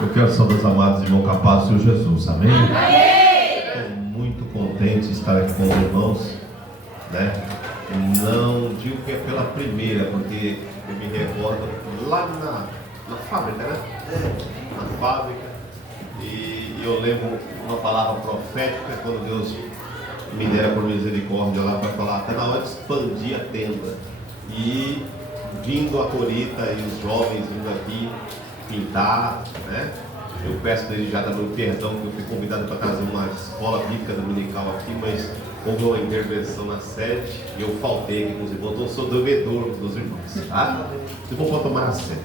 Eu quero saudar os amados irmãos com a paz do Senhor Jesus, amém? Amém! Estou muito contente de estar aqui com os irmãos, né? Não digo que é pela primeira, porque eu me recordo lá na fábrica, né? Na fábrica, e eu lembro uma palavra profética quando Deus me dera por misericórdia lá para falar, está na hora de expandir a tenda. E vindo a colheita e os jovens vindo aqui pintar, né? Eu peço desde já também perdão que eu fui convidado para trazer uma escola bíblica dominical aqui, mas houve uma intervenção na sede e eu faltei aqui com os irmãos, então eu sou devedor dos irmãos, tá? Se for para tomar a sério.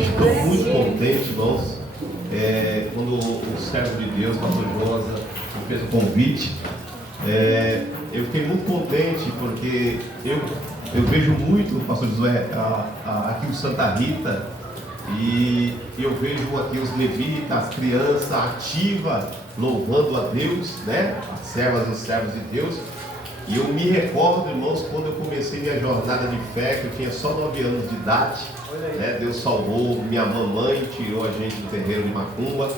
Estou muito contente, irmãos, quando o servo de Deus, o pastor Josa, me fez o convite, eu fiquei muito contente porque eu vejo muito, pastor Josué, aqui o Santa Rita, e eu vejo aqui os levitas, as crianças ativas, louvando a Deus, né? As servas e os servos de Deus. E eu me recordo, irmãos, quando eu comecei minha jornada de fé, que eu tinha só 9 anos de idade, né? Deus salvou minha mamãe, tirou a gente do terreiro de Macumba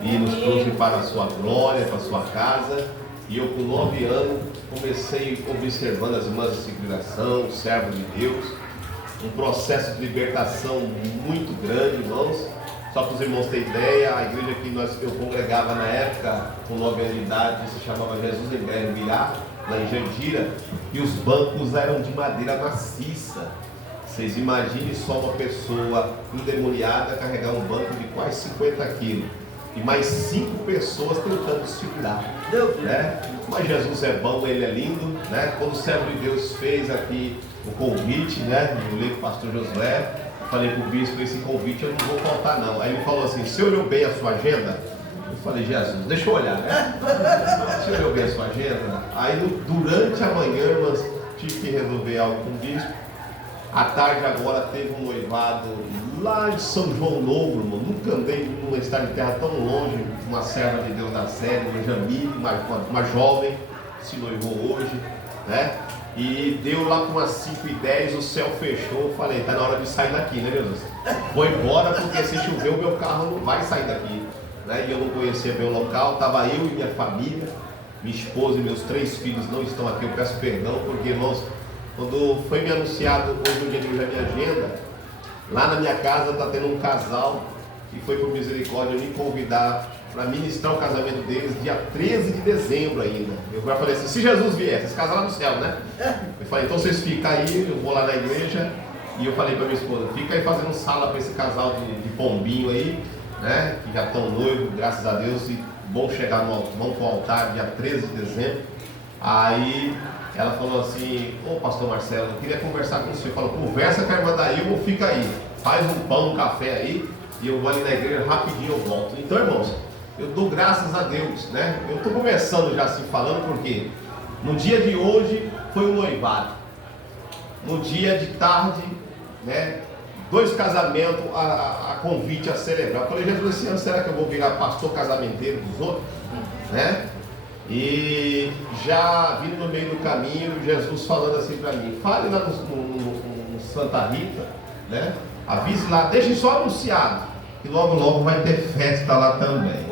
e nos trouxe para a sua glória, para a sua casa. E eu com 9 anos comecei observando as irmãs de civilização, os servos de Deus, um processo de libertação muito grande, irmãos. Só para os irmãos terem ideia, a igreja que eu congregava na época, com 9 anos de idade, se chamava Jesus em Breve Mirá, lá em Jandira, e os bancos eram de madeira maciça. Vocês imaginem só uma pessoa endemoniada carregar um banco de quase 50 quilos. E mais 5 pessoas tentando segurar, né? Mas Jesus é bom, Ele é lindo, né? Quando o servo de Deus fez aqui o convite, né? Eu li para o pastor Josué, falei para o bispo, esse convite eu não vou faltar não. Aí ele falou assim, você olhou bem a sua agenda? Eu falei, Jesus, deixa eu olhar, né? Você olhou bem a sua agenda? Aí durante a manhã, irmãs, tive que resolver algo com o bispo. À tarde agora teve um noivado lá em São João Novo, irmão. Nunca andei numa estado de terra tão longe. Uma serva de Deus da série, uma Jamile, uma jovem, se noivou hoje, né? E deu lá com umas 5h10, o céu fechou. Eu falei, tá na hora de sair daqui, né, Jesus? Vou embora porque se chover o meu carro não vai sair daqui, né? E eu não conhecia bem o local, tava eu e minha família, minha esposa e meus 3 filhos não estão aqui. Eu peço perdão porque, irmãos, quando foi me anunciado hoje no dia de hoje a minha agenda, lá na minha casa está tendo um casal que foi por misericórdia me convidar para ministrar o casamento deles dia 13 de dezembro ainda. Eu já falei assim, se Jesus vier, esse casal lá no céu, né? Eu falei, então vocês ficam aí, eu vou lá na igreja. E eu falei para minha esposa, fica aí fazendo sala para esse casal de pombinho aí, né? Que já estão noivos, graças a Deus, e vão chegar vão para o altar dia 13 de dezembro. Aí ela falou assim, ô pastor Marcelo, eu queria conversar com você. Falou, conversa com a irmã Daí ou fica aí. Faz um pão, um café aí, e eu vou ali na igreja, rapidinho eu volto. Então, irmãos, eu dou graças a Deus, né? Eu estou começando já assim falando, porque no dia de hoje foi um noivado. No dia de tarde, né? 2 casamentos, a convite a celebrar. Eu falei, Jesus, esse ano será que eu vou virar pastor casamenteiro dos outros? Né? E já vindo no meio do caminho, Jesus falando assim para mim, fale lá no Santa Rita, né? Avise lá, deixe só anunciado, que logo vai ter festa lá também.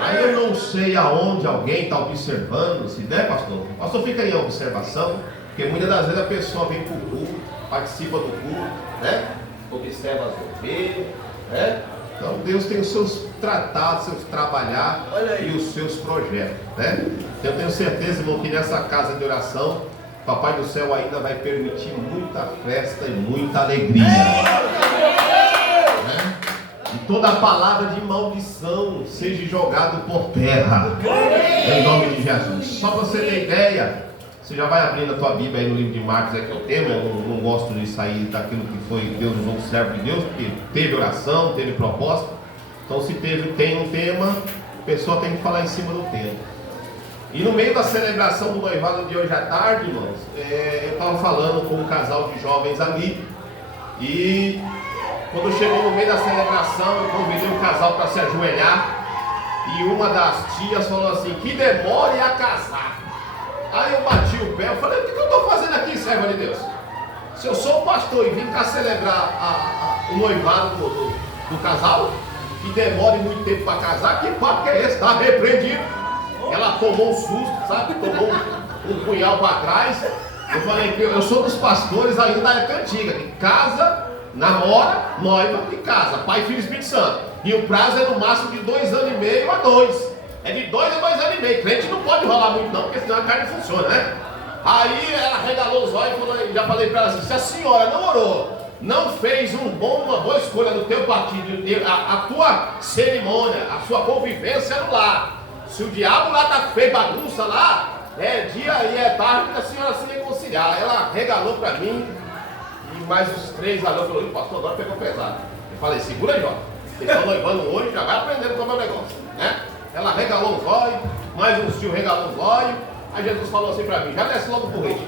Aí eu não sei aonde alguém está observando, se der, pastor. O pastor fica em observação, porque muitas das vezes a pessoa vem para o culto, participa do culto, né? Observa as ovelhas, né? Então Deus tem os seus tratados, seus trabalhar e os seus projetos, né? Eu tenho certeza, irmão, que nessa casa de oração, Papai do Céu ainda vai permitir muita festa e muita alegria, né? E toda a palavra de maldição seja jogada por terra, em nome de Jesus. Só para você ter ideia, você já vai abrindo a tua Bíblia aí no livro de Marcos, que é o tema. Eu não gosto de sair daquilo que foi Deus usou o servo de Deus, porque teve oração, teve propósito. Então se tem um tema, a pessoa tem que falar em cima do tema. E no meio da celebração do noivado de hoje à tarde, irmãos, eu estava falando com um casal de jovens ali. E quando chegou no meio da celebração, eu convidei o casal para se ajoelhar. E uma das tias falou assim, que demore a casar. Aí eu bati o pé, eu falei, o que eu estou fazendo aqui, serva de Deus? Se eu sou o pastor e vim cá celebrar o noivado do casal, que demore muito tempo para casar, que papo que é esse? Está repreendido. Ela tomou um susto, sabe? Tomou um punhal para trás. Eu falei que eu sou dos pastores ainda da época antiga, que casa, namora, noiva e casa, Pai, Filho e Espírito Santo. E o prazo é no máximo de 2 anos e meio a 2. É de 2 a 2 anos e meio. Crente não pode enrolar muito não, porque senão a carne não funciona, né? Aí ela regalou os olhos e falou, já falei para ela assim, se a senhora não orou, não fez uma boa escolha no teu partido, a tua cerimônia, a sua convivência no lar, se o diabo lá tá feio, bagunça lá, é dia e é tarde que a senhora se reconciliar. Ela regalou para mim, e mais os 3 ali, eu falei, pastor, agora pegou pesado. Eu falei, segura aí, ó, vocês estão noivando hoje, já vai aprendendo como é o negócio, né? Ela regalou os olhos, mais um tio regalou os olhos. Aí Jesus falou assim para mim, já desce logo pro rei.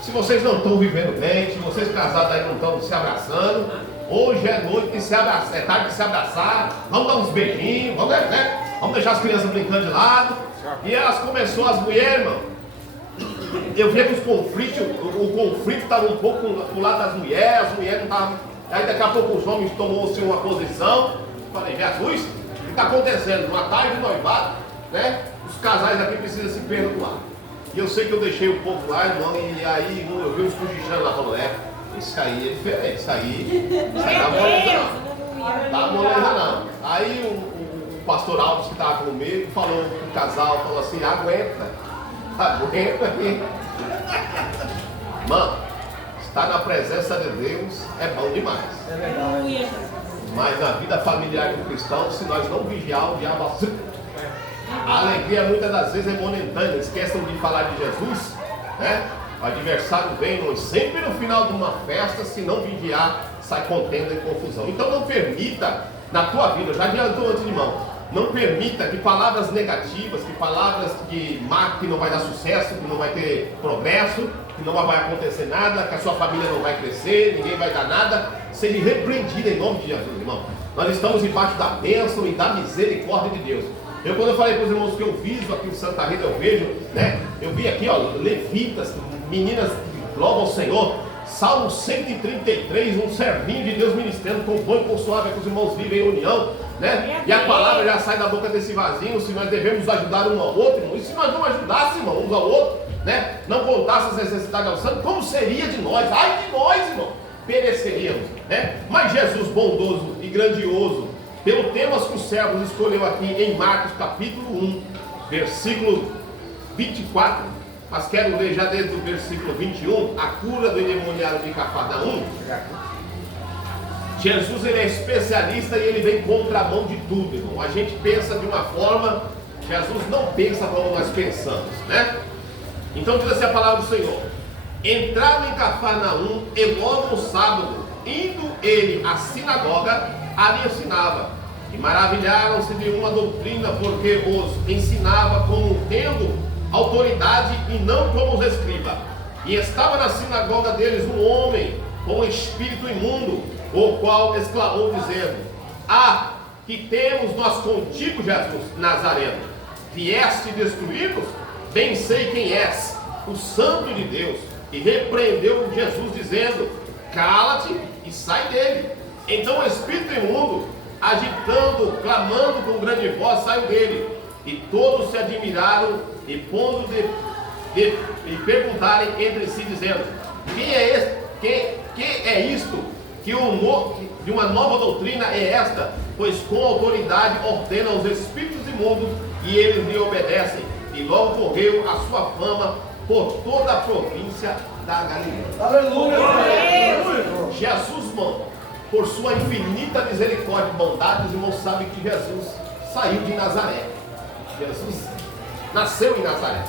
Se vocês não estão vivendo bem, se vocês casados aí não estão se abraçando, hoje é noite de se abraçar, é tarde de se abraçar, vamos dar uns beijinhos, vamos deixar as crianças brincando de lado. E elas começou, as mulheres, irmão, eu via que os conflitos, o conflito estava um pouco pro lado das mulheres, as mulheres não estavam. Aí daqui a pouco os homens tomou-se uma posição. Falei, Jesus, o que está acontecendo? Uma tarde de noivado, né? Os casais aqui precisam se perdoar. E eu sei que eu deixei o povo lá, irmão, e aí eu vi uns cochichando lá, falou, isso aí é diferente, isso aí dá moleza não. Dá moleza não. Aí o pastor Alves que estava comigo falou pro casal, falou assim, aguenta aí. Mano, estar na presença de Deus é bom demais. É verdade. Mas na vida familiar do cristão, se nós não vigiar, o diabo... A alegria muitas das vezes é momentânea, esqueçam de falar de Jesus, né? O adversário vem, irmãos, sempre no final de uma festa, se não vigiar, sai contenda e confusão. Então não permita na tua vida, já adiantou antes de mão, não permita que palavras negativas, que palavras que marquem que não vai dar sucesso, que não vai ter progresso, que não vai acontecer nada, que a sua família não vai crescer, ninguém vai dar nada, seja repreendida em nome de Jesus, irmão. Nós estamos embaixo da bênção e da misericórdia de Deus. Quando eu falei para os irmãos que eu viso aqui em Santa Rita, eu vejo, né? Eu vi aqui, ó, levitas, meninas que louvam ao Senhor, Salmo 133, um servinho de Deus ministrando com bom e com suave, que os irmãos vivem em união, né? E a palavra já sai da boca desse vasinho, se nós devemos ajudar um ao outro, irmão, e se nós não ajudássemos uns ao outro, né? Não contássemos as necessidades ao santo, como seria de nós? Ai de nós, irmão, pereceríamos, né? Mas Jesus bondoso e grandioso, pelo tema que os servos escolheu aqui em Marcos capítulo 1, versículo 24, mas quero ler já desde o versículo 21, a cura do endemoniado de Cafarnaum. Jesus, ele é especialista e ele vem contramão de tudo, irmão. A gente pensa de uma forma, Jesus não pensa como nós pensamos, né? Então diz assim a palavra do Senhor: entrava em Cafarnaum e logo no sábado, indo ele à sinagoga, ali ensinava, e maravilharam-se de uma doutrina, porque os ensinava como tendo autoridade e não como os escribas. E estava na sinagoga deles um homem com espírito imundo, o qual exclamou dizendo: que temos nós contigo, Jesus Nazareno? Vieste destruí-nos? Bem sei quem és, o Santo de Deus. E repreendeu Jesus dizendo: cala-te e sai dele. Então o espírito imundo, agitando, clamando com grande voz, saiu dele. E todos se admiraram e pondo e perguntarem entre si, dizendo: quem é este? Que é isto? Que de uma nova doutrina é esta? Pois com autoridade ordena aos espíritos imundos e eles lhe obedecem. E logo correu a sua fama por toda a província da Galileia. Aleluia! Jesus, irmão, por sua infinita misericórdia e bondade, os irmãos sabem que Jesus saiu de Nazaré. Jesus nasceu em Nazaré.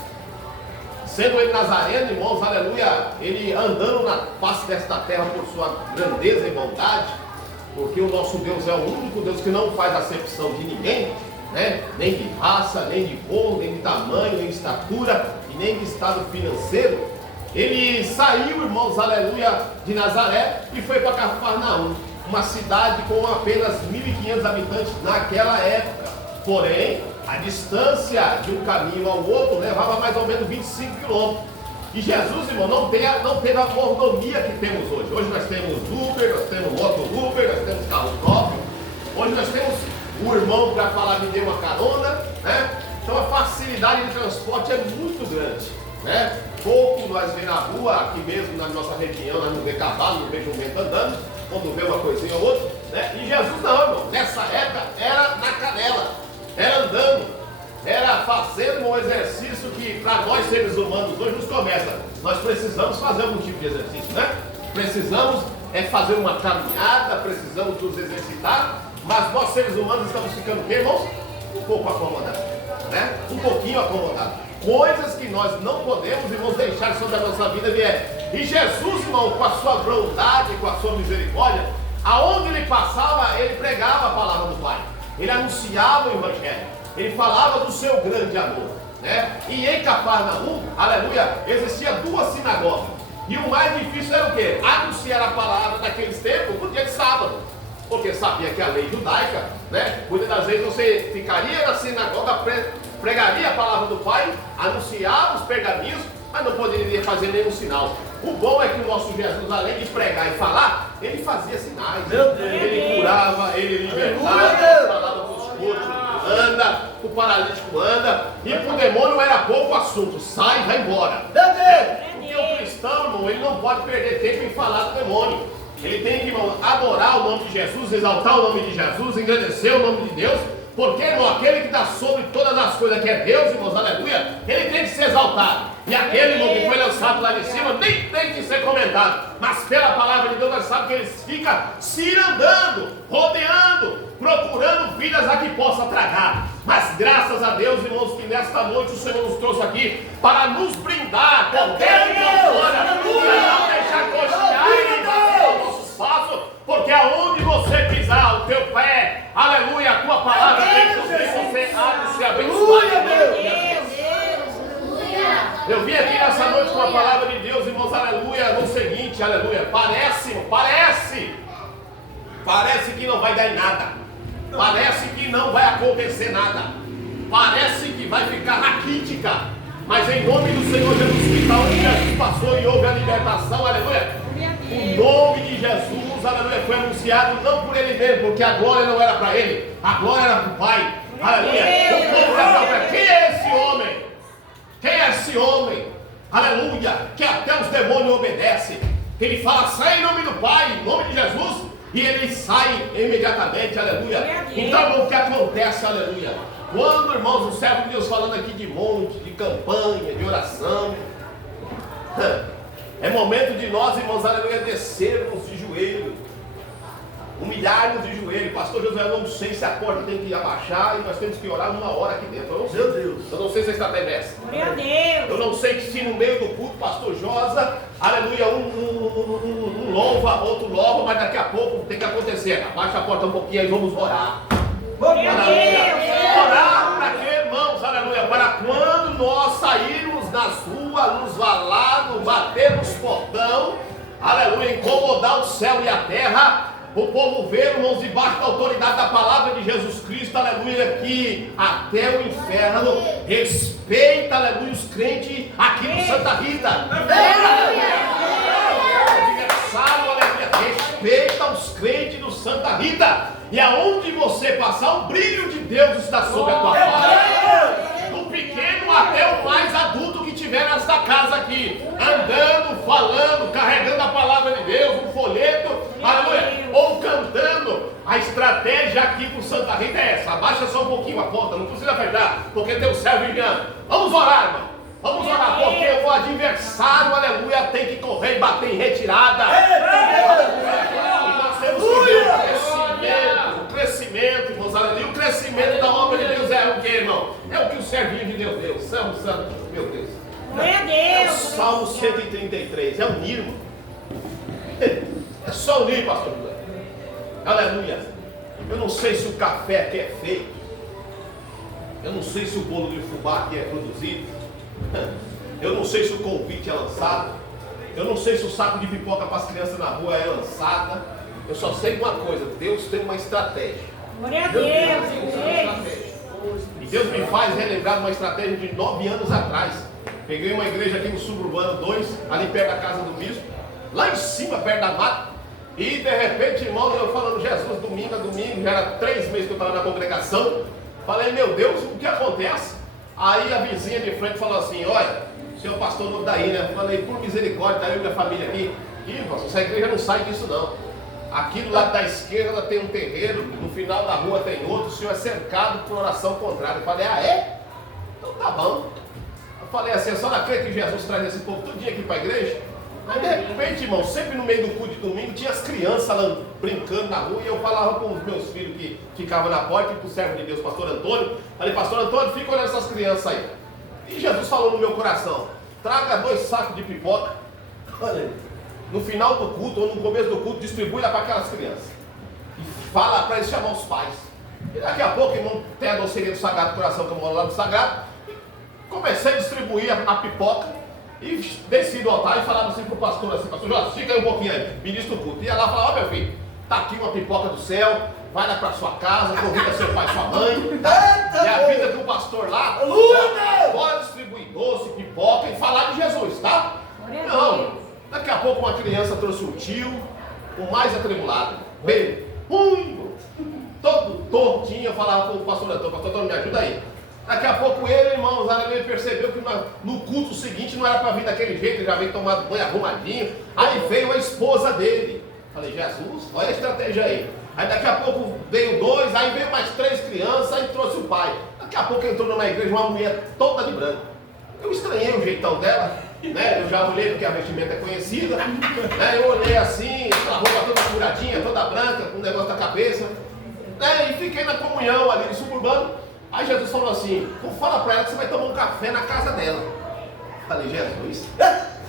Sendo ele nazareno, irmãos, aleluia, ele andando na face desta terra por sua grandeza e bondade, porque o nosso Deus é o único Deus que não faz acepção de ninguém, né? Nem de raça, nem de cor, nem de tamanho, nem de estatura e nem de estado financeiro. Ele saiu, irmãos, aleluia, de Nazaré e foi para Cafarnaum, uma cidade com apenas 1.500 habitantes naquela época. Porém, a distância de um caminho ao outro levava mais ou menos 25 quilômetros. E Jesus, irmão, não teve a mordomia que temos hoje. Hoje nós temos Uber, nós temos moto Uber, nós temos carro próprio. Hoje nós temos um irmão para falar, me dê uma carona, né? Então a facilidade de transporte é muito grande, né? Pouco nós vemos na rua, aqui mesmo na nossa região, nós não vê cavalo, não vê jumento andando, quando vê uma coisinha ou outra, né? E Jesus não, irmão. Nessa época era na canela, era andando, era fazendo um exercício que para nós seres humanos hoje nos começa. Nós precisamos fazer algum tipo de exercício, né? Precisamos fazer uma caminhada, precisamos nos exercitar, mas nós seres humanos estamos ficando, irmãos, um pouco acomodados, né? Um pouquinho acomodados. Coisas que nós não podemos, irmãos, deixar sobre a nossa vida vier. E Jesus, irmão, com a sua bondade, com a sua misericórdia, aonde ele passava, ele pregava a palavra do Pai. Ele anunciava o Evangelho. Ele falava do seu grande amor, né? E em Cafarnaum, aleluia, existia 2 sinagogas. E o mais difícil era o quê? Anunciar a palavra naqueles tempos no dia de sábado. Porque sabia que a lei judaica, né? Muitas das vezes você ficaria na sinagoga, pregaria a palavra do Pai, anunciava os pergaminhos, mas não poderia fazer nenhum sinal. O bom é que o nosso Jesus, além de pregar e falar, ele fazia sinais. Ele curava, ele libertava, falava para os coxos, anda, o paralítico anda, e para o demônio era pouco assunto, sai e vai embora. Porque o cristão, irmão, ele não pode perder tempo em falar do demônio. Ele tem que, irmão, adorar o nome de Jesus, exaltar o nome de Jesus, engrandecer o nome de Deus, porque, irmão, aquele que está sobre todas as coisas, que é Deus, irmãos, aleluia, ele tem que ser exaltado. E aquele, irmão, que foi lançado lá de cima, nem tem que ser comentado. Mas pela palavra de Deus, nós sabemos que eles ficam cirandando, rodeando, procurando vidas a que possa tragar. Mas graças a Deus, irmãos, que nesta noite o Senhor nos trouxe aqui para nos brindar com Deus fora, para não deixar cochear e passar o nosso espaço, porque aonde você pisar o teu pé, aleluia, a tua palavra tem que você há de ser abençoado. Eu vim aqui nessa noite com a palavra de Deus, irmãos, aleluia, no seguinte, aleluia, parece que não vai dar em nada, parece que não vai acontecer nada, parece que vai ficar raquítica, mas em nome do Senhor Jesus Cristo, onde Jesus passou e houve a libertação, aleluia, o nome de Jesus, aleluia, foi anunciado não por ele mesmo, porque a glória não era para ele, a glória era para o Pai, aleluia, o povo pergunta, quem é esse homem? Quem é esse homem, aleluia, que até os demônios obedecem? Ele fala, sai em nome do Pai, em nome de Jesus, e ele sai imediatamente, aleluia. Então o que acontece, aleluia? Quando, irmãos, o servo de Deus falando aqui de monte, de campanha, de oração, é momento de nós, irmãos, aleluia, descermos de joelho, humilharmos de joelho. Pastor José, eu não sei se a porta tem que abaixar e nós temos que orar 1 hora aqui dentro. Eu não sei. Meu Deus. Eu não sei se a estratégia é essa. Meu Deus. Eu não sei se no meio do culto, pastor Josa, aleluia, um louva, outro louva, mas daqui a pouco tem que acontecer. Abaixa a porta um pouquinho e vamos orar. Orar para quê, irmãos? Aleluia. Para quando nós sairmos nas ruas, nos valados, bater nos portão, aleluia, incomodar o céu e a terra. O povo vê, irmãos, debaixo da autoridade da palavra de Jesus Cristo, aleluia, que até o inferno respeita, aleluia, os crentes aqui no Santa Rita. Aleluia. Respeita os crentes do Santa Rita. E aonde você passar, o brilho de Deus está sobre a tua face. Do pequeno até o mais adulto que tiver nesta casa aqui, andando, falando, carregando a palavra de Deus, um folheto, aleluia, ou cantando. A estratégia aqui para o Santa Rita é essa: abaixa só um pouquinho a ponta, não precisa apertar, porque tem o céu vigiando. Vamos orar, irmão, vamos orar, porque o adversário, aleluia, tem que correr e bater em retirada. E nós temos que ver o crescimento, irmãos, aleluia. O crescimento da obra de Deus é o que, irmão? É o que o servinho de Deus deu, Salmo Santo, meu Deus. É o Salmo 133, é unir, irmão. É só unir, pastor. Aleluia. Eu não sei se o café aqui é feito, eu não sei se o bolo de fubá aqui é produzido, eu não sei se o convite é lançado, eu não sei se o saco de pipoca para as crianças na rua é lançada. Eu só sei uma coisa: Deus tem uma estratégia. Glória a Deus. E Deus me faz relembrar uma estratégia de 9 anos atrás. Peguei uma igreja aqui no Suburbano 2, ali perto da casa do bispo, lá em cima, perto da mata. E de repente, irmãos, eu falando Jesus, domingo a domingo, já era 3 meses que eu estava na congregação. Falei, meu Deus, o que acontece? Aí a vizinha de frente falou assim, olha, o senhor pastor novo daí, né? Falei, por misericórdia, daí minha família aqui. Ih, pastor, essa igreja não sai disso não. Aqui do lado da esquerda tem um terreiro, no final da rua tem outro, o senhor é cercado por oração contrária. Eu falei, ah é? Então tá bom. Eu falei assim, a senhora crê que Jesus traz esse povo todo dia aqui para a igreja? Aí de repente, irmão, sempre no meio do culto de domingo, tinha as crianças lá brincando na rua, e eu falava com os meus filhos que ficavam na porta, e com o servo de Deus, pastor Antônio, falei, pastor Antônio, fica olhando essas crianças aí. E Jesus falou no meu coração, traga 2 sacos de pipoca, olha, no final do culto, ou no começo do culto, distribui lá para aquelas crianças. E fala para eles chamar os pais. E daqui a pouco, irmão, tem a doceria do Sagrado Coração, que eu moro lá no Sagrado, e comecei a distribuir a pipoca, e desci do altar e falava assim pro pastor assim, pastor Jorge, fica aí um pouquinho aí, ministro do culto. Ia lá e falava, ó meu filho, tá aqui uma pipoca do céu, vai lá pra sua casa, convida seu pai e sua mãe, tá? E avisa que o pastor lá, pode distribuir doce, pipoca e falar de Jesus, tá? Não, daqui a pouco uma criança trouxe um tio, o mais atribulado, bem ruim, todo tortinho, eu falava pro pastor Antônio, me ajuda aí. Daqui a pouco ele, irmãos, ele percebeu que no culto seguinte não era para vir daquele jeito, ele já veio tomado banho arrumadinho. Aí veio a esposa dele. Falei, Jesus, olha a estratégia aí. Aí daqui a pouco veio 2, aí veio mais 3 crianças, aí trouxe o pai. Daqui a pouco entrou numa igreja uma mulher toda de branco. Eu estranhei o jeitão dela, né? Eu já olhei porque a vestimenta é conhecida, né? Eu olhei assim, a roupa toda furadinha, toda branca, com um negócio na cabeça, né? E fiquei na comunhão ali no suburbano. Aí Jesus falou assim, fala para ela que você vai tomar um café na casa dela. Falei, Jesus,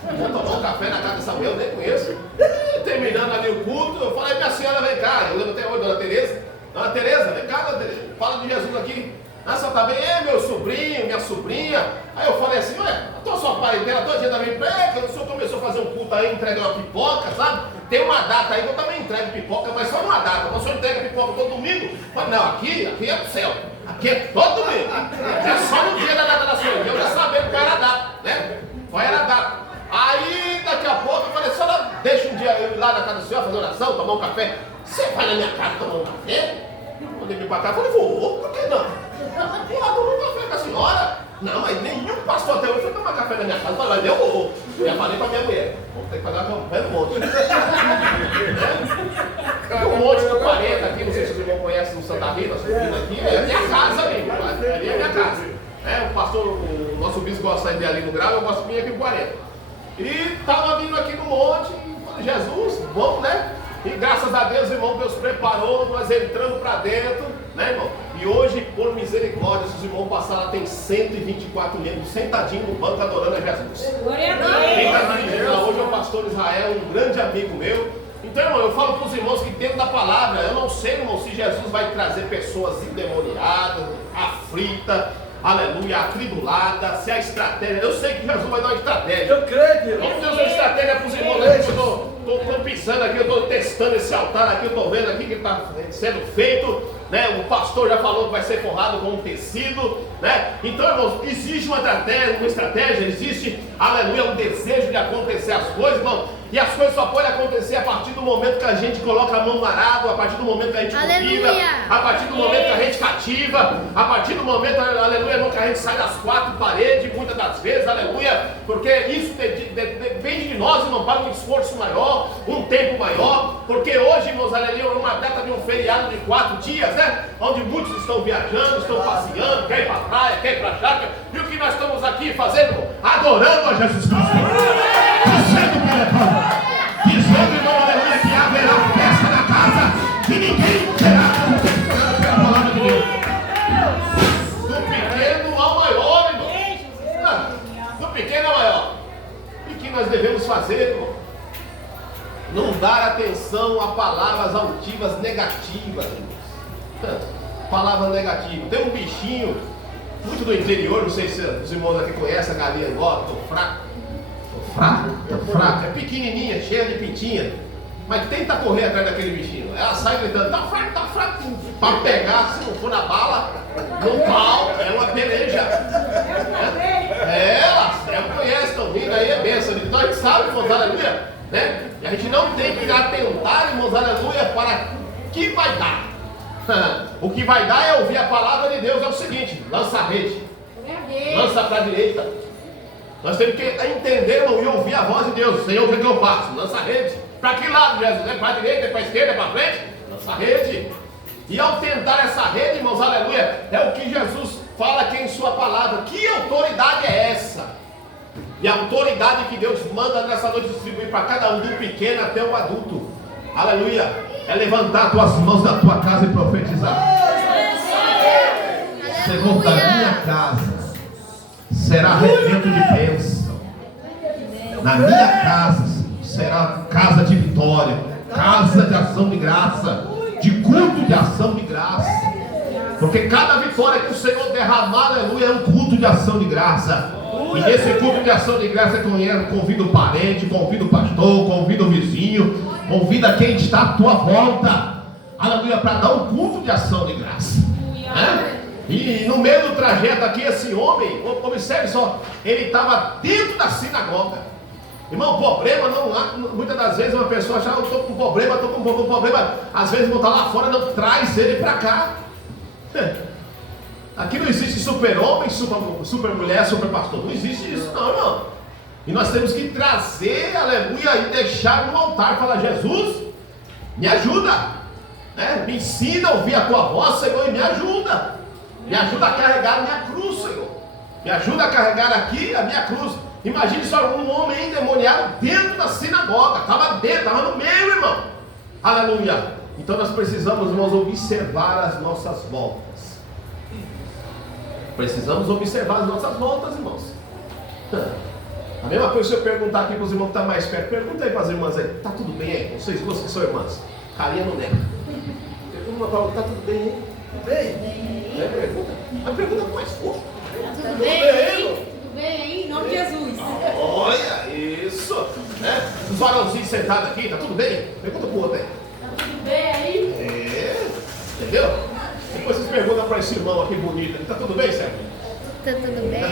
vou tomar um café na casa dessa mulher, eu nem conheço. E terminando ali o culto, eu falei, minha senhora, vem cá. Eu lembro até hoje, dona Tereza. Dona Tereza, vem cá, dona Tereza, fala de Jesus aqui. Ah, só tá bem? É, meu sobrinho, minha sobrinha. Aí eu falei assim, ué, a sua parentela toda dia também prega, o senhor começou a fazer um culto aí, entregar uma pipoca, sabe? Tem uma data aí que eu também entrego pipoca, mas só uma data. Mas o senhor entrega pipoca todo domingo? Mas não, aqui é do céu. Aqui é todo domingo. É só no dia da data da sua. Eu já sabia qual era a data, né? Qual era a data. Aí, daqui a pouco, eu falei, senhora, deixa um dia eu ir lá na casa do senhor fazer oração, tomar um café. Você vai na minha casa tomar um café? Quando ele veio pra cá, eu falei, vou, por que não? Vou lá tomar um café com a senhora. Não, mas nenhum pastor até hoje foi tomar café na minha casa. Eu falei, mas eu vou. Já falei pra minha mulher, vamos ter que fazer uma campanha no monte. Tem um monte de 40 aqui, não sei se os irmãos conhecem no Santa Rita, subindo aqui, é a minha casa ali, ali é a minha casa. O pastor, o nosso bispo gosta de ir ali no grau, eu gosto de vir aqui no 40. E estava vindo aqui no monte, e falei, Jesus, bom, né? E graças a Deus, irmão, Deus preparou, nós entramos para dentro, né, irmão? E hoje, por misericórdia, se os irmãos passaram lá, tem 124 membros sentadinhos no banco adorando a Jesus. Glória a Quem está Deus. dirigindo lá hoje é o pastor Israel, um grande amigo meu. Então, irmão, eu falo para os irmãos que dentro da palavra, eu não sei, irmão, se Jesus vai trazer pessoas endemoniadas, aflitas, aleluia, atribuladas, se a estratégia. Eu sei que Jesus vai dar uma estratégia. Eu creio, Vamos ter uma estratégia para os irmãos aqui, eu estou pisando aqui, eu estou testando esse altar aqui, eu estou vendo aqui que está sendo feito. Né? O pastor já falou que vai ser forrado com um tecido, né? Então, irmãos, existe uma estratégia, existe, aleluia, um desejo de acontecer as coisas, irmão. E as coisas só podem acontecer a partir do momento que a gente coloca a mão no arado, a partir do momento que a gente convida, a partir do momento que a gente cativa, a partir do momento, aleluia, irmão, que a gente sai das 4 paredes, muitas das vezes, aleluia, porque isso depende de nós, irmão, para um esforço maior, um tempo maior, porque hoje, irmãos, aleluia, é uma data de um feriado de 4 dias, né? Onde muitos estão viajando, estão passeando, quer ir para a praia, quer ir para a chácara, e o que nós estamos aqui fazendo? Adorando a Jesus Cristo. Dizendo, irmão, aleluia, que haverá festa na casa que ninguém terá. A palavra de Deus. Do pequeno ao maior, irmão. Do pequeno ao maior. E o que nós devemos fazer, irmão? Não dar atenção a palavras altivas negativas, irmãos. Palavra negativa. Tem um bichinho muito do interior, não sei se os irmãos aqui conhecem a galinha igual, tô fraco. Tô fraco, é pequenininha, cheia de pintinha, mas tenta correr atrás daquele bichinho. Ela sai gritando, tá fraco, para pegar, se não for na bala, no pau, é uma peleja. Ela conhece, estão vindo aí, é bênção. Então a gente sabe, irmãos, aleluia, né? E a gente não tem que atentar, irmãos, aleluia, para que vai dar. O que vai dar é ouvir a palavra de Deus. É o seguinte: lança a rede, lança para a direita. Nós temos que entender, irmão, e ouvir a voz de Deus. Senhor, o que eu faço? Lança a rede. Para que lado, Jesus? É para a direita, é para a esquerda, é para frente? Lança a rede. E ao tentar essa rede, irmãos, aleluia, é o que Jesus fala aqui em sua palavra. Que autoridade é essa? E a autoridade que Deus manda nessa noite distribuir para cada um, do pequeno até o adulto, aleluia, é levantar as tuas mãos da tua casa e profetizar. Senhor, da minha casa será revento de bênção. Na minha casa será casa de vitória, casa de ação de graça, de culto de ação de graça. Porque cada vitória que o Senhor derramar, aleluia, é um culto de ação de graça. E nesse culto de ação de graça, convida o parente, convida o pastor, convida o vizinho, convida quem está à tua volta, aleluia, para dar um culto de ação de graça. E no meio do trajeto aqui, esse homem, observe só, ele estava dentro da sinagoga. Irmão, problema não há. Muitas das vezes uma pessoa acha, eu estou com problema, às vezes vão estar lá fora, não traz ele para cá. Aqui não existe super-homem, super-mulher, super-pastor. Não existe isso não, irmão. E nós temos que trazer, aleluia, e deixar no altar, falar: Jesus, me ajuda, né? Me ensina a ouvir a tua voz, Senhor, e me ajuda. Me ajuda a carregar a minha cruz, Senhor. Me ajuda a carregar aqui a minha cruz. Imagine só um homem endemoniado dentro da sinagoga. Estava dentro, estava no meio, irmão. Aleluia. Então nós precisamos, irmãos, observar as nossas voltas. Precisamos observar as nossas voltas, irmãos. A mesma coisa se eu perguntar aqui para os irmãos que estão mais perto. Pergunta aí para as irmãs aí: está tudo bem aí? Vocês duas que são irmãs, carinha no neto. Pergunta para ela: está tudo bem aí? Pergunta. Mas pergunta com mais força. Tudo bem aí? Tudo bem aí? Em nome de Jesus. Olha isso, né? Os varãozinhos sentados aqui, tá tudo bem? Pergunta pro outro aí. Tá tudo bem aí? Entendeu? Depois vocês perguntam para esse irmão aqui bonito: tá tudo bem, Sérgio? Tá tudo bem?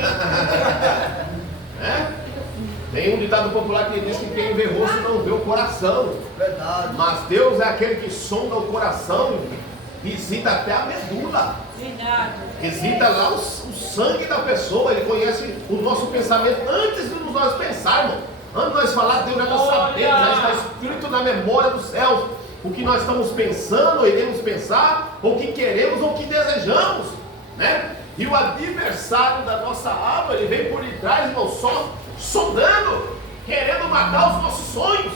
Tem um ditado popular que diz que quem vê o rosto não vê o coração. Verdade. Mas Deus é aquele que sonda o coração, visita até a medula. Verdade. Visita lá o sangue da pessoa. Ele conhece o nosso pensamento antes de nós pensarmos. Antes de nós falar, Deus já está sabendo, já está escrito na memória dos céus o que nós estamos pensando, ou iremos pensar, ou o que queremos, ou o que desejamos, né? E o adversário da nossa alma, ele vem por detrás, irmão, só sondando, querendo matar os nossos sonhos,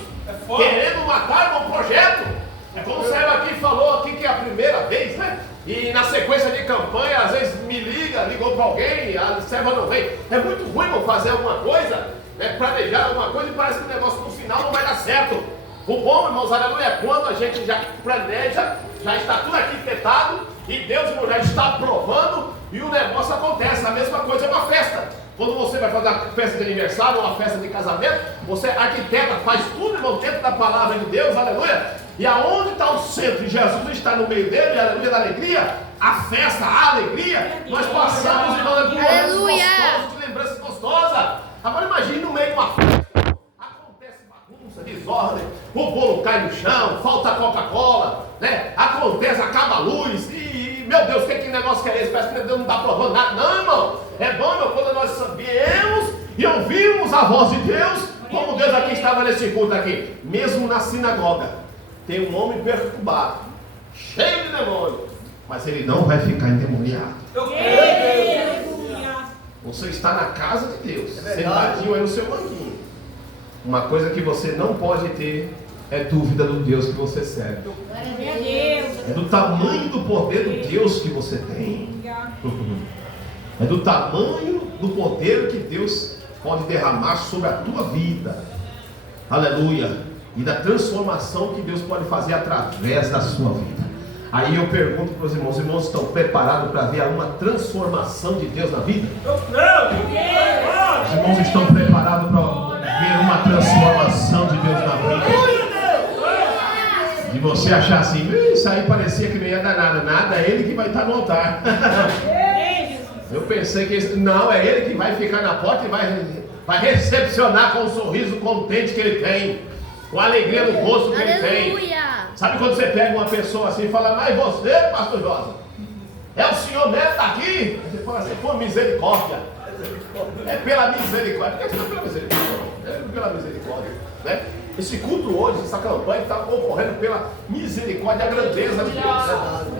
querendo matar o projeto. É como o Sérgio aqui falou aqui, que é a primeira vez, né? E na sequência de campanha, às vezes me ligou para alguém, a serva não vem. É muito ruim, irmão, fazer alguma coisa, né? Planejar alguma coisa, e parece que o negócio no final não vai dar certo. O bom, irmãos, aleluia, é quando a gente já planeja, já está tudo arquitetado, e Deus, irmão, já está aprovando, e o negócio acontece. A mesma coisa é uma festa. Quando você vai fazer uma festa de aniversário ou uma festa de casamento, você arquiteta, faz tudo, irmão, dentro da palavra de Deus, aleluia. E aonde está o centro? Jesus está no meio dele, aleluia, da alegria, a festa, a alegria. Nós passamos, irmão, aleluia, de lembranças gostosas. Agora imagine no meio de uma festa, acontece bagunça, desordem, o bolo cai no chão, falta Coca-Cola, né? Acontece, acaba a luz, e meu Deus, que negócio que é esse? Parece que Deus não está provando nada. Não, irmão, é bom, irmão, quando nós viemos e ouvimos a voz de Deus, como Deus aqui estava nesse culto aqui, mesmo na sinagoga, tem um homem perturbado, cheio de demônio, mas ele não vai ficar endemoniado. Você está na casa de Deus, sentadinho aí no seu banquinho. Uma coisa que você não pode ter é dúvida do Deus que você serve. É do tamanho do poder do Deus que você tem. É do tamanho do poder que Deus pode derramar sobre a tua vida. Aleluia. E da transformação que Deus pode fazer através da sua vida. Aí eu pergunto para os irmãos: irmãos, estão preparados para ver uma transformação de Deus na vida? Os irmãos estão preparados para ver uma transformação de Deus na vida? E você achar assim: isso aí parecia que não ia dar nada. Nada, é ele que vai estar no altar. Eu pensei que não, é ele que vai ficar na porta e vai recepcionar com um sorriso contente que ele tem, com a alegria no rosto que ele tem. Sabe quando você pega uma pessoa assim e fala, mas você, pastor Josa, é o senhor mesmo está aqui? Você fala assim, por misericórdia. É pela misericórdia. Por que é pela misericórdia? É pela misericórdia, né? Esse culto hoje, essa campanha está ocorrendo pela misericórdia e a grandeza de Deus.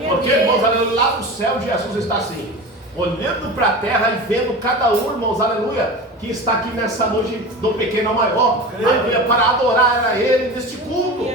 Porque, irmãos, lá no céu Jesus está assim, olhando para a terra e vendo cada um, irmãos, aleluia, que está aqui nessa noite, do pequeno ao maior, aleluia, para adorar a Ele neste culto,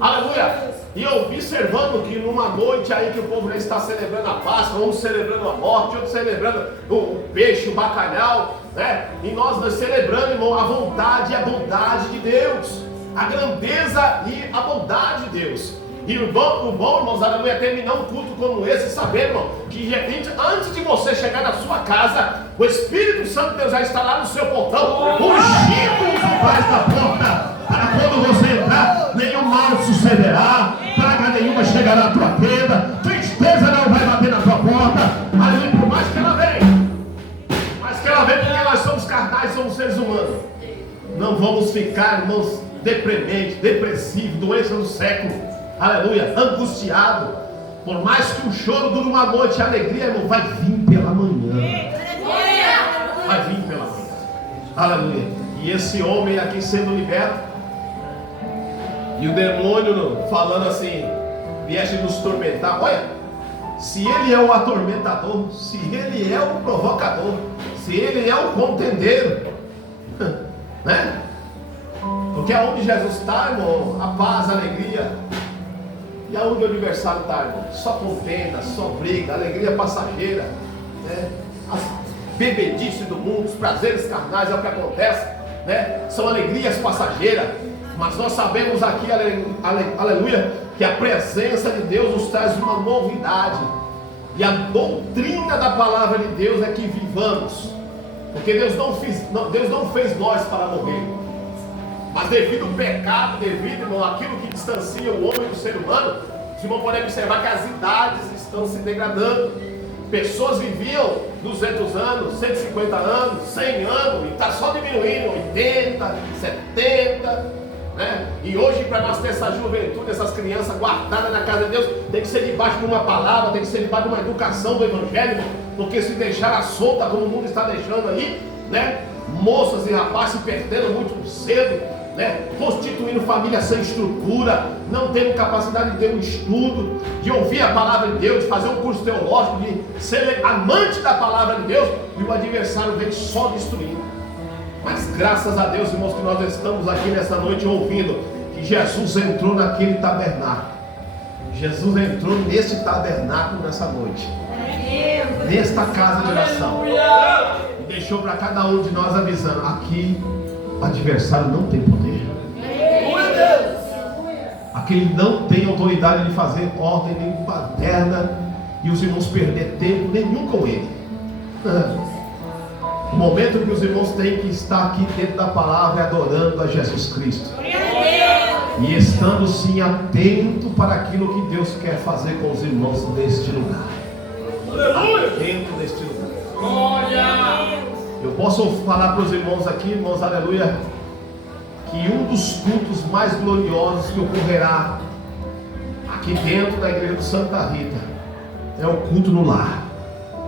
aleluia. E observando que numa noite aí que o povo já está celebrando a Páscoa, uns celebrando a morte, outros celebrando o peixe, o bacalhau, né? E nós celebrando, irmão, a vontade e a bondade de Deus, a grandeza e a bondade de Deus. E o bom, irmãos, aleluia, terminar um culto como esse, sabendo, irmão, que antes de você chegar na sua casa, o Espírito Santo de Deus já está lá no seu portão, ungindo os umbrais da porta, para quando você entrar, nenhum mal sucederá, praga nenhuma chegará à tua tenda, tristeza não vai bater na tua porta, aleluia, por mais que ela venha, porque nós somos carnais, somos seres humanos, não vamos ficar, irmãos, deprimentes, depressivos, doença do século, aleluia, angustiado. Por mais que o choro dure uma noite, a alegria, irmão, vai vir pela manhã. Vai vir pela manhã. Aleluia. E esse homem aqui sendo liberto, e o demônio falando assim, vieste nos tormentar. Olha, se ele é o atormentador, se ele é o provocador, se ele é o contendeiro, né? Porque aonde Jesus está, irmão, a paz, a alegria. E aonde o aniversário está, irmão? Só contenda, só briga, alegria passageira, né? As bebedices do mundo, os prazeres carnais é o que acontece, né? São alegrias passageiras. Mas nós sabemos aqui, aleluia, que a presença de Deus nos traz uma novidade. E a doutrina da palavra de Deus é que vivamos. Porque Deus não fez nós para morrer. Mas devido ao pecado, devido, irmão, àquilo que distancia o homem do ser humano, os irmãos podem observar que as idades estão se degradando. Pessoas viviam 200 anos, 150 anos, 100 anos, e está só diminuindo, 80, 70, né? E hoje, para nós ter essa juventude, essas crianças guardadas na casa de Deus, tem que ser debaixo de uma palavra, tem que ser debaixo de uma educação do Evangelho, irmão, porque se deixar a solta, como o mundo está deixando aí, né? Moças e rapazes se perdendo muito cedo, né? Constituindo família sem estrutura, não tendo capacidade de ter um estudo, de ouvir a palavra de Deus, de fazer um curso teológico, de ser amante da palavra de Deus, e o adversário vem só destruindo. Mas graças a Deus, irmãos, que nós estamos aqui nessa noite ouvindo que Jesus entrou naquele tabernáculo. Jesus entrou nesse tabernáculo nessa noite, nesta casa de oração, e deixou para cada um de nós avisando: aqui o adversário não tem poder, aqui ele não tem autoridade de fazer ordem nem paterna e os irmãos perder tempo nenhum com ele. O momento que os irmãos têm que estar aqui dentro da palavra é adorando a Jesus Cristo e estando sim atento para aquilo que Deus quer fazer com os irmãos neste lugar. Atento neste lugar. Eu posso falar para os irmãos aqui, irmãos, aleluia, que um dos cultos mais gloriosos que ocorrerá aqui dentro da igreja do Santa Rita é o culto no lar.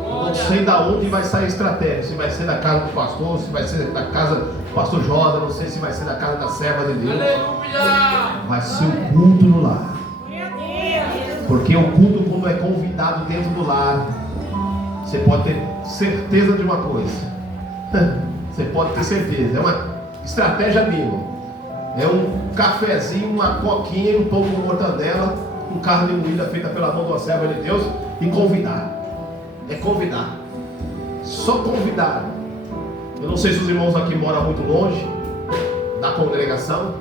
Não sei da onde vai sair a estratégia, se vai ser da casa do pastor, se vai ser da casa do pastor Josa, não sei se vai ser da casa da serva de Deus. Vai ser o culto no lar. Porque o culto, quando é convidado dentro do lar, você pode ter certeza de uma coisa. Você pode ter certeza, é uma estratégia minha. É um cafezinho, uma coquinha e um pão com mortadela, com carne moída feita pela mão de uma serva de Deus, e convidar. É convidar, só convidar. Eu não sei se os irmãos aqui moram muito longe da congregação,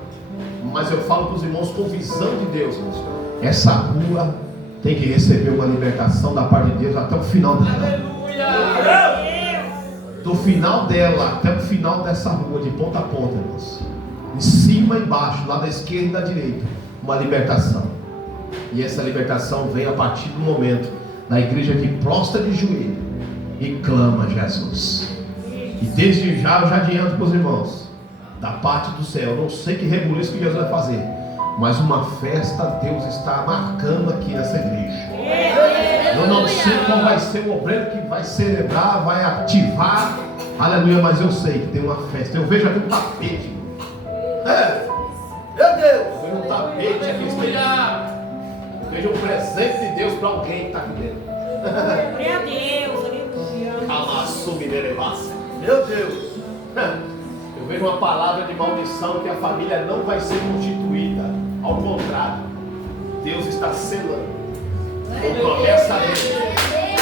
mas eu falo para os irmãos com visão de Deus, irmãos. Essa rua tem que receber uma libertação da parte de Deus até o final dela. Do final dela até o final dessa rua, de ponta a ponta, irmãos, em cima e embaixo, lá da esquerda e da direita, uma libertação. E essa libertação vem a partir do momento da igreja que prostra de joelho e clama a Jesus. E desde já eu já adianto para os irmãos, da parte do céu, eu não sei que rebuliço que Jesus vai fazer, mas uma festa Deus está marcando aqui nessa igreja. Eu não sei qual vai ser o obreiro que vai celebrar, vai ativar, aleluia, mas eu sei que tem uma festa. Eu vejo aqui um tapete. Meu Deus, eu vejo um tapete aqui. Eu vejo um presente de Deus para alguém que está aqui dentro. Glória a Deus, aleluia. Meu Deus. Eu vejo uma palavra de maldição que a família não vai ser constituída. Ao contrário, Deus está selando. Com promessa dele.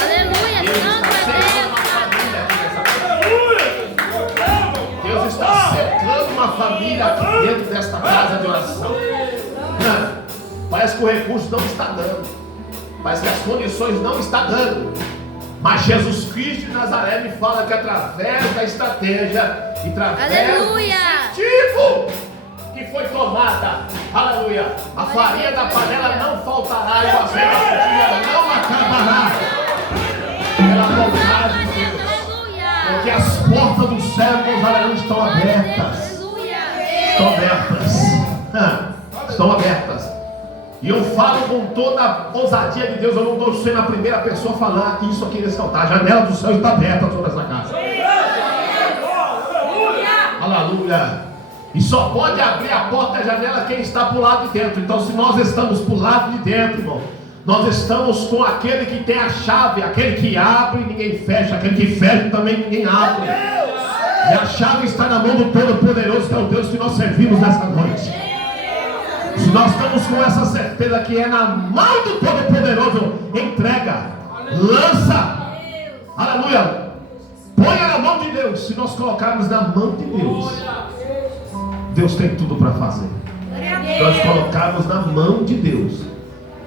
Aleluia. Deus está selando uma família aqui nessa casa. Deus está cercando uma família aqui dentro desta casa de oração. Parece que o recurso não está dando. Parece que as condições não estão dando. Mas Jesus Cristo de Nazaré me fala que através da estratégia e através do incentivo que foi tomada, aleluia, a farinha da panela não faltará e o azeite da cozinha não acabará. Pela vontade de Deus. Porque as portas dos céus, aleluia, estão abertas. Estão abertas. Estão abertas. E eu falo com toda a ousadia de Deus. Eu não estou sendo a primeira pessoa a falar que isso aqui nesse altar. A janela do céu está aberta sobre essa casa. Aleluia. E só pode abrir a porta e a janela quem está para o lado de dentro. Então se nós estamos para o lado de dentro, irmão, nós estamos com aquele que tem a chave. Aquele que abre, ninguém fecha. Aquele que fecha, também ninguém abre. E a chave está na mão do Todo-Poderoso, que é o Deus que nós servimos nessa noite. Se nós estamos com essa certeza que é na mão do Todo-Poderoso, entrega, lança, aleluia, ponha na mão de Deus. Se nós colocarmos na mão de Deus, Deus tem tudo para fazer. Se nós colocarmos na mão de Deus,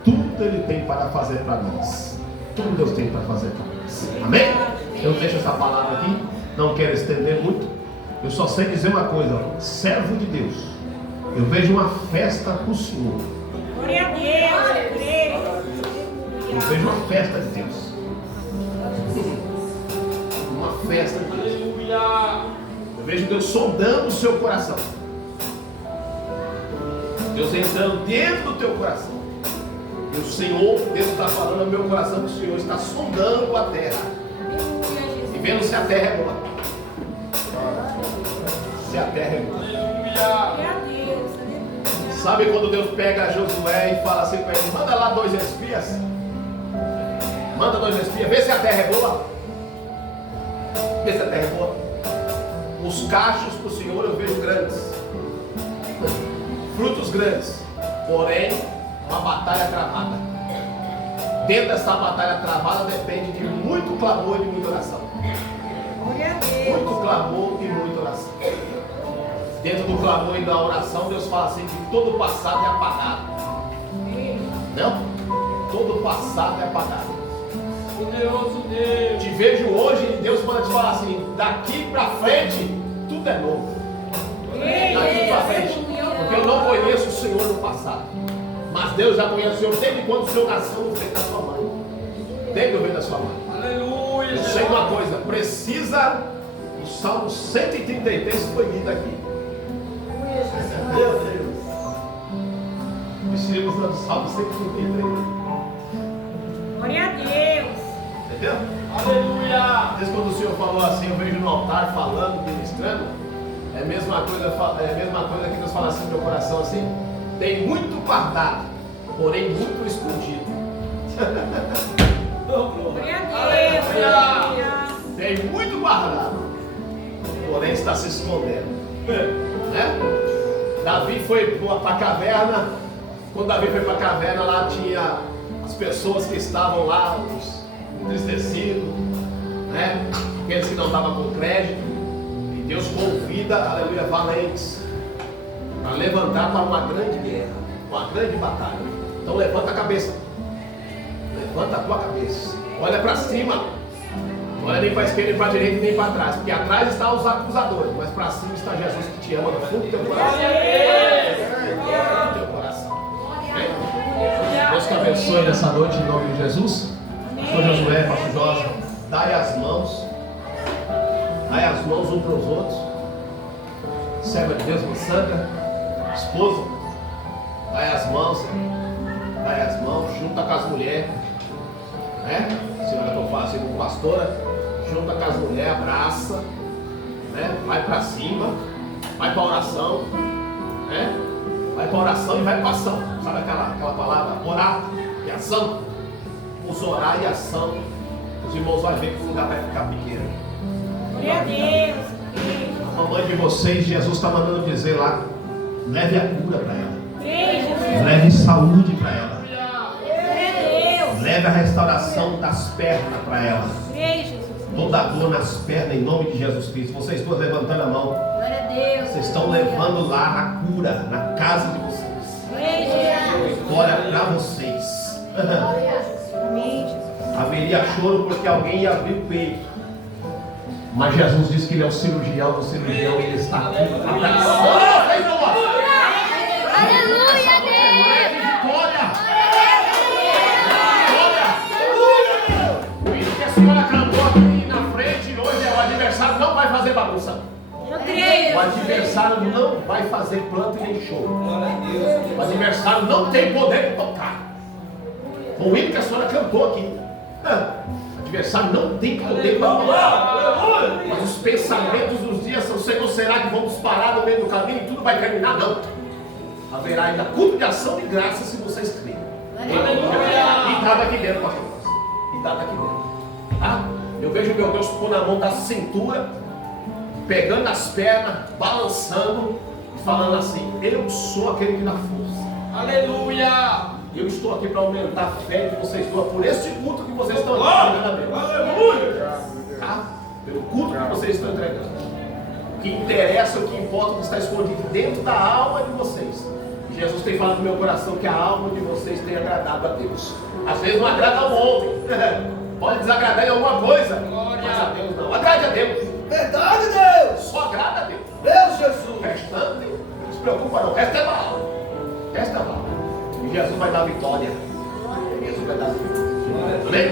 tudo Ele tem para fazer para nós. Tudo Deus tem para fazer para nós. Amém? Eu deixo essa palavra aqui, não quero estender muito. Eu só sei dizer uma coisa: servo de Deus, eu vejo uma festa para o Senhor. Glória a Deus. Eu vejo uma festa de Deus. Uma festa de Deus. Eu vejo Deus sondando o seu coração. Deus entrando dentro do teu coração. E o Senhor, Deus está falando ao meu coração que o Senhor está sondando a terra. E vendo se a terra é boa. Se a terra é boa. Sabe quando Deus pega Josué e fala assim para ele: manda lá 2 espias. Manda 2 espias, vê se a terra é boa. Vê se a terra é boa. Os cachos para o Senhor eu vejo grandes, frutos grandes, porém uma batalha travada. Dentro dessa batalha travada depende de muito clamor e de muita oração. Muito clamor e muita oração. Dentro do clamor e da oração, Deus fala assim: que todo o passado é apagado. Não? Todo o passado é apagado. Poderoso Deus. Te vejo hoje e Deus manda te falar assim: daqui para frente, tudo é novo. Daqui para frente. Porque eu não conheço o Senhor no passado. Mas Deus já conhece o Senhor desde quando o Senhor nasceu no ventre da sua mãe. Desde o ventre da sua mãe. Aleluia. Eu sei uma coisa: precisa. O Salmo 133 foi lido aqui. Meu Deus. Estivemos no Salmo 133. Glória a Deus. Entendeu? Aleluia. Às vezes quando o Senhor falou assim, eu vejo no altar falando, ministrando, é a mesma coisa que Deus fala assim no meu coração assim: tem muito guardado, porém muito escondido. Glória a Deus. Tem muito guardado, porém está se escondendo. Né? Davi foi para a caverna. Quando Davi foi para a caverna, lá tinha as pessoas que estavam lá, os entristecidos, né? Aqueles que não estavam com crédito. E Deus convida, aleluia, valentes para levantar para uma grande guerra, uma grande batalha. Então levanta a cabeça, levanta a tua cabeça, olha para cima, não olha nem para a esquerda, nem para a direita, nem para trás, porque atrás estão os acusadores, mas para cima está Jesus que te ama no fundo do teu coração. Deus te abençoe nessa noite em nome de Jesus. Pastor Josué, Pastor Josa, dai as mãos um para os outros. Serva de Deus, uma santa, esposa, Dai as mãos, junta com as mulheres, né? A senhora que eu faço assim como pastora, junta com as mulheres, abraça, né? Vai para cima, vai para oração, né? Vai para oração e vai para ação. Sabe aquela palavra? Orar e ação. Os orar e ação. Os irmãos vão ver que o lugar vai ficar pequeno. Glória a Deus. A mamãe de vocês, Jesus está mandando dizer lá: leve a cura para ela. Leve saúde para ela. Leve a restauração das pernas para ela. Toda dor nas pernas em nome de Jesus Cristo. Vocês duas levantando a mão. Glória a Deus. Vocês estão levando lá a cura na casa de vocês. Glória para vocês. Haveria choro porque alguém ia abrir o peito. Mas Jesus disse que ele é o cirurgião do cirurgião e ele está aqui. Aleluia, O hino que a senhora cantou aqui na frente hoje, o adversário não vai fazer bagunça. Eu creio. O adversário não vai fazer planta e nem show. O adversário não tem poder de tocar. O hino que a senhora cantou aqui. O adversário não tem poder para tocar. Mas os pensamentos dos dias são: Senhor, será que vamos parar no meio do caminho e tudo vai terminar? Não. Haverá ainda culto de ação e graça se vocês crerem. E está daqui dentro, pastor. E está daqui dentro. Tá? Eu vejo meu Deus pôr na mão da cintura, pegando nas pernas, balançando e falando assim: eu sou aquele que dá força. Aleluia! Eu estou aqui para aumentar a fé de vocês duas por esse culto que vocês estão entregando. Aleluia! Tá? Pelo culto que vocês estão entregando. O que interessa, o que importa, é o que está escondido dentro da alma de vocês. Jesus tem falado no meu coração que a alma de vocês tem agradado a Deus. Às vezes não agrada ao homem. Pode desagradar em alguma coisa, mas a Deus não. Agrade a Deus. Verdade, Deus. Só agrada a Deus. Deus, Jesus. O restante, não se preocupa não. O resto é mal. O resto é mal. E Jesus vai dar vitória. Jesus vai dar vitória. Amém?